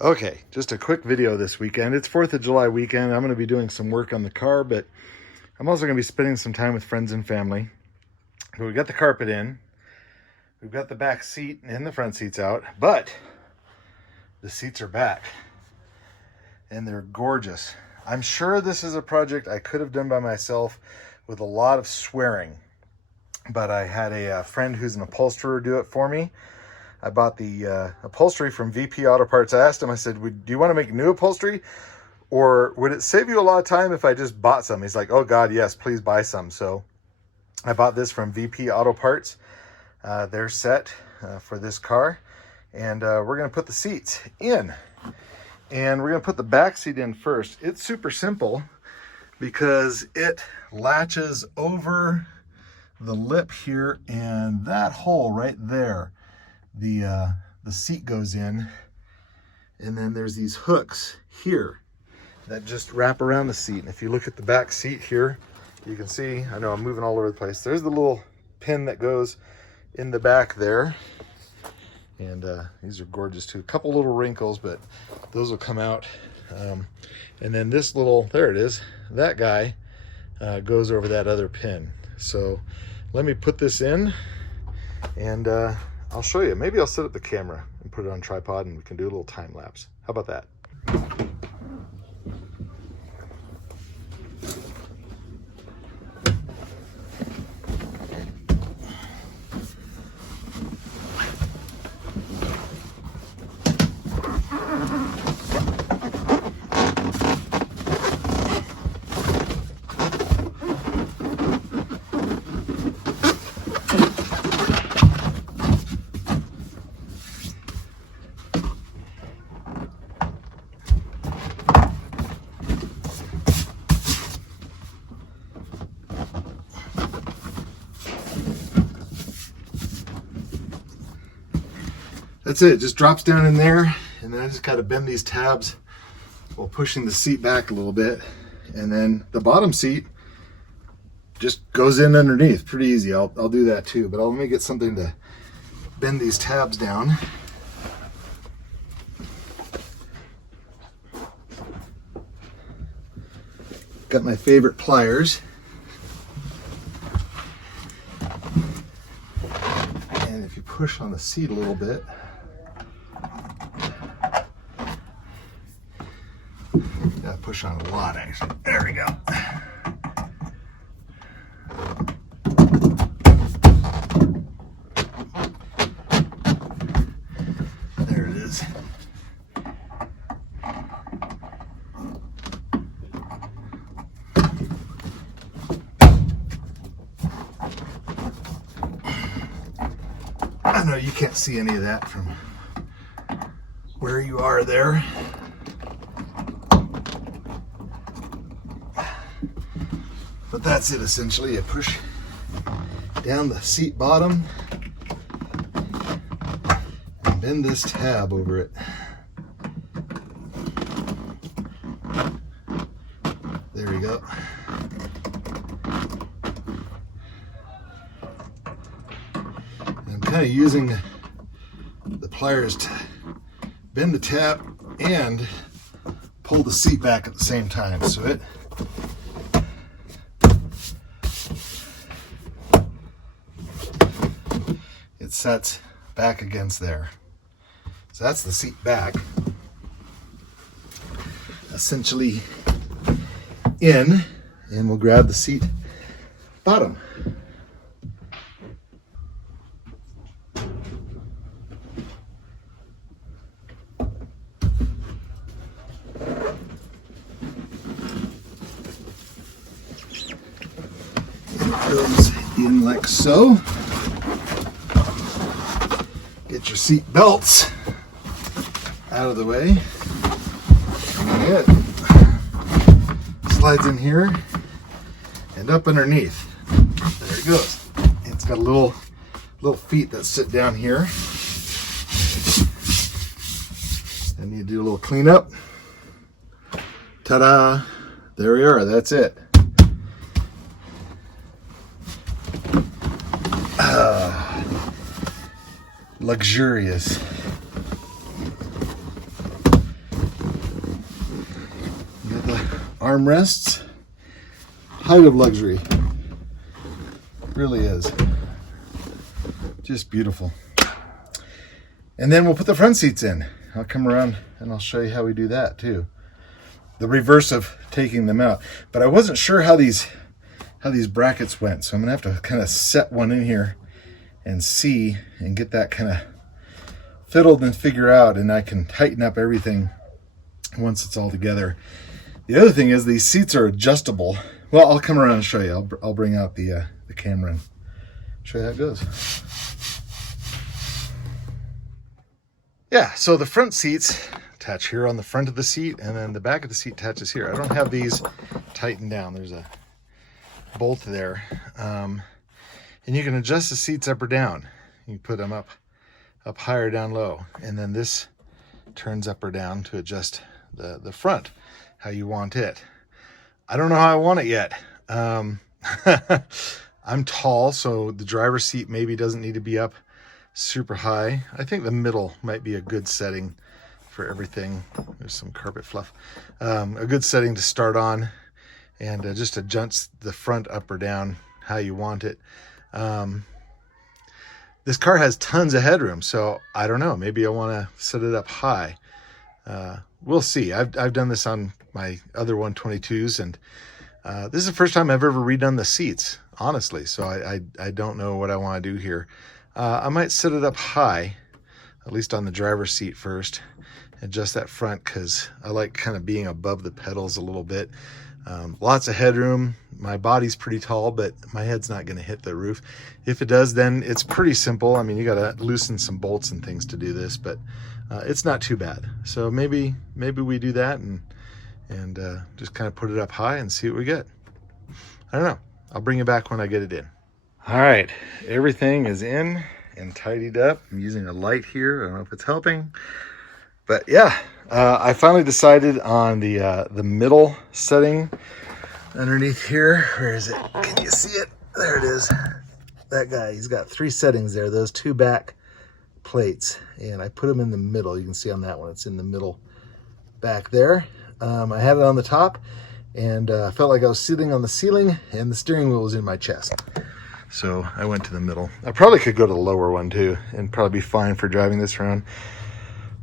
Okay, just a quick video this weekend. It's 4th of July weekend. I'm going to be doing some work on the car, but I'm also going to be spending some time with friends and family. So we got the carpet in. We've got the back seat and the front seats out, but the seats are back and they're gorgeous. I'm sure this is a project I could have done by myself with a lot of swearing, but I had a friend who's an upholsterer do it for me. I bought the upholstery from VP Auto Parts. I asked him, I said, do you want to make new upholstery? Or would it save you a lot of time if I just bought some? He's like, oh God, yes, please buy some. So I bought this from VP Auto Parts. They're set for this car. And we're going to put the seats in. And we're going to put the back seat in first. It's super simple because it latches over the lip here and that hole right there. The seat goes in, and then there's these hooks here that just wrap around the seat. And if you look at the back seat here, you can see, I know I'm moving all over the place. There's the little pin that goes in the back there. And these are gorgeous too. A couple little wrinkles, but those will come out. And then this little, there it is, that guy goes over that other pin. So let me put this in and I'll show you. Maybe I'll set up the camera and put it on tripod and we can do a little time lapse. How about that? That's it. It just drops down in there, and then I just got to bend these tabs while pushing the seat back a little bit, and then the bottom seat just goes in underneath. Pretty easy. I'll do that too, but let me get something to bend these tabs down. Got my favorite pliers. And if you push on the seat a little bit, gotta push on a lot actually. There we go. There it is. I know you can't see any of that from where you are there. But that's it essentially. You push down the seat bottom and bend this tab over it. There we go. I'm kind of using the pliers to bend the tab and pull the seat back at the same time. So it sets back against there. So that's the seat back. Essentially in, and we'll grab the seat bottom. Goes in like so. Get your seat belts out of the way. And it slides in here and up underneath. There it goes. It's got little feet that sit down here. I need to do a little cleanup. Ta-da! There we are. That's it. Luxurious. armrests. Height of luxury. Really is. Just beautiful. And then we'll put the front seats in. I'll come around and I'll show you how we do that too. The reverse of taking them out. But I wasn't sure how these brackets went, so I'm gonna have to kind of set one in here and see and get that kind of fiddled and figure out, and I can tighten up everything once it's all together. The other thing is these seats are adjustable. Well, I'll come around and show you. I'll bring out the camera and show you how it goes. Yeah, so the front seats attach here on the front of the seat, and then the back of the seat attaches here. I don't have these tightened down. There's a bolt there. And you can adjust the seats up or down. You can put them up higher, down low. And then this turns up or down to adjust the front, how you want it. I don't know how I want it yet. I'm tall, so the driver's seat maybe doesn't need to be up super high. I think the middle might be a good setting for everything. There's some carpet fluff. A good setting to start on, and just adjust the front up or down how you want it. This car has tons of headroom, so I don't know. Maybe I want to set it up high. We'll see. I've done this on my other 122s, and this is the first time I've ever redone the seats, honestly. So I don't know what I want to do here. I might set it up high, at least on the driver's seat first, adjust that front, because I like kind of being above the pedals a little bit. Lots of headroom. My body's pretty tall, but my head's not going to hit the roof. If it does, then it's pretty simple. I mean, you got to loosen some bolts and things to do this, but it's not too bad. So maybe we do that and just kind of put it up high and see what we get. I don't know. I'll bring you back when I get it in. All right, everything is in and tidied up. I'm using a light here. I don't know if it's helping, but yeah, I finally decided on the middle setting underneath here. Where is it? Can you see it? There it is. That guy, he's got 3 settings there, those 2 back plates, and I put them in the middle. You can see on that one, it's in the middle back there. I had it on the top, and I felt like I was sitting on the ceiling, and the steering wheel was in my chest. So I went to the middle. I probably could go to the lower one too, and probably be fine for driving this around.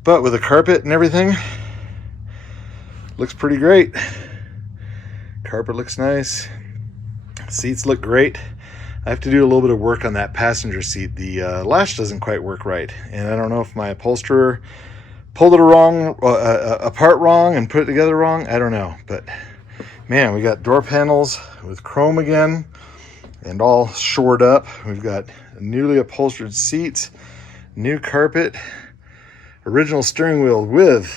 But with the carpet and everything, looks pretty great. Carpet looks nice. Seats look great. I have to do a little bit of work on that passenger seat. The latch doesn't quite work right, and I don't know if my upholsterer pulled it apart wrong and put it together wrong. I don't know, but man, we got door panels with chrome again and all shored up. We've got newly upholstered seats, new carpet, original steering wheel with,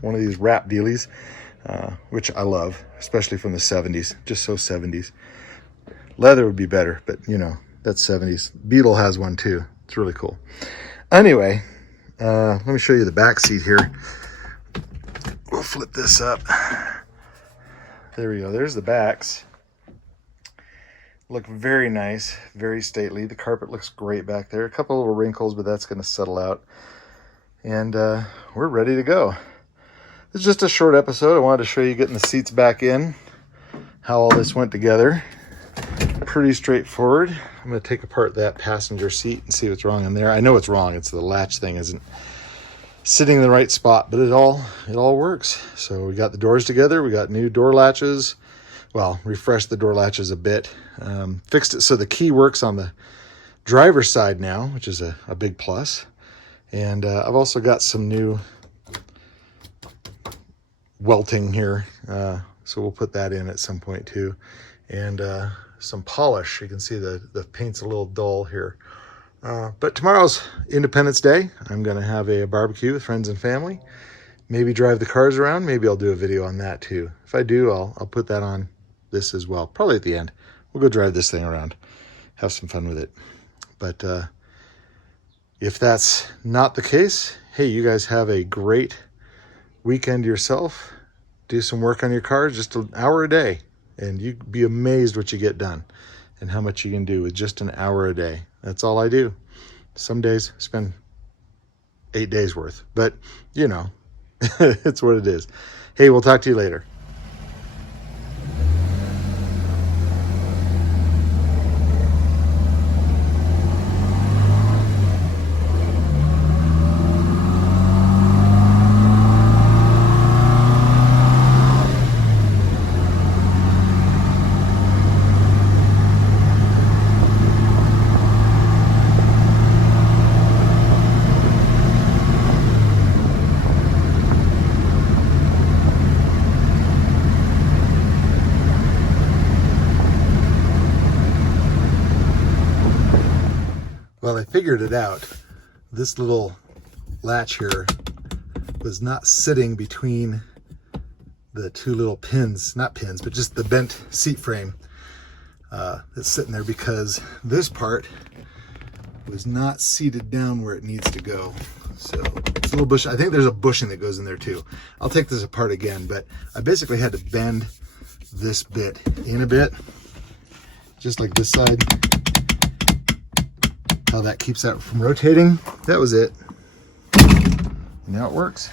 one of these wrap dealies, which I love, especially from the 70s, just so 70s. Leather would be better, but that's 70s. Beetle has one too. It's really cool. Anyway, let me show you the back seat here. We'll flip this up. There we go. There's the backs. Look very nice, very stately. The carpet looks great back there. A couple little wrinkles, but that's going to settle out. And we're ready to go. It's just a short episode. I wanted to show you getting the seats back in, how all this went together. Pretty straightforward. I'm going to take apart that passenger seat and see what's wrong in there. I know it's wrong. It's the latch thing isn't sitting in the right spot, but it all works. So we got the doors together. We got new door latches. Well, refreshed the door latches a bit. Fixed it so the key works on the driver's side now, which is a big plus. And I've also got some new welting here. So we'll put that in at some point too. And some polish. You can see the paint's a little dull here. But tomorrow's Independence Day. I'm going to have a barbecue with friends and family. Maybe drive the cars around. Maybe I'll do a video on that too. If I do, I'll put that on this as well. Probably at the end. We'll go drive this thing around. Have some fun with it. But if that's not the case, hey, you guys have a great weekend yourself. Do some work on your cars, just an hour a day. And you'd be amazed what you get done and how much you can do with just an hour a day. That's all I do. Some days spend 8 days worth, but it's what it is. Hey, we'll talk to you later. Well, I figured it out. This little latch here was not sitting between the two little pins, not pins, but just the bent seat frame that's sitting there, because this part was not seated down where it needs to go. So it's a little bush. I think there's a bushing that goes in there too. I'll take this apart again, but I basically had to bend this bit in a bit, just like this side. How that keeps that from rotating. That was it. Now it works.